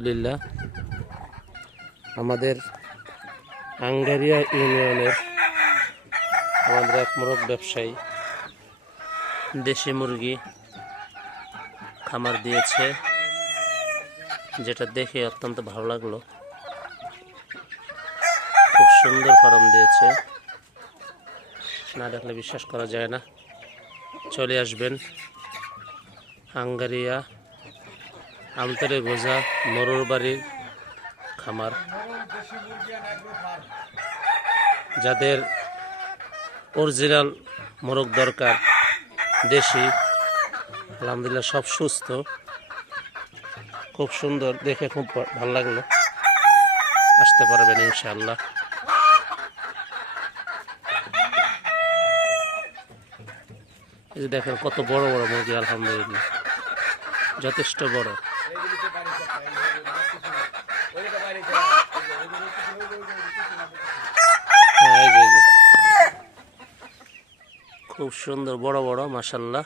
আলহামদুলিল্লাহ। আমাদের আঙ্গারিয়া ইউনিয়নের আমাদের এক মোরগ ব্যবসায়ী দেশি মুরগি খামার দিয়েছে, যেটা দেখে অত্যন্ত ভালো লাগল। খুব সুন্দর ফার্ম দিয়েছে। না দেখলে বিশ্বাস করা যায় না। চলে আসবেন হাঙ্গারিয়া আমতরে গোজা, মরুর বাড়ির খামার। যাদের অরিজিনাল মোরগ দরকার, দেশি, আলহামদুলিল্লাহ সব সুস্থ। খুব সুন্দর, দেখে খুব ভালো লাগল। আসতে পারবেন ইনশাআল্লাহ। এই যে দেখেন কত বড় বড় মুরগি, আলহামদুলিল্লাহ। যথেষ্ট বড়। খুব সুন্দর বড় বড় মাসাল্লাহ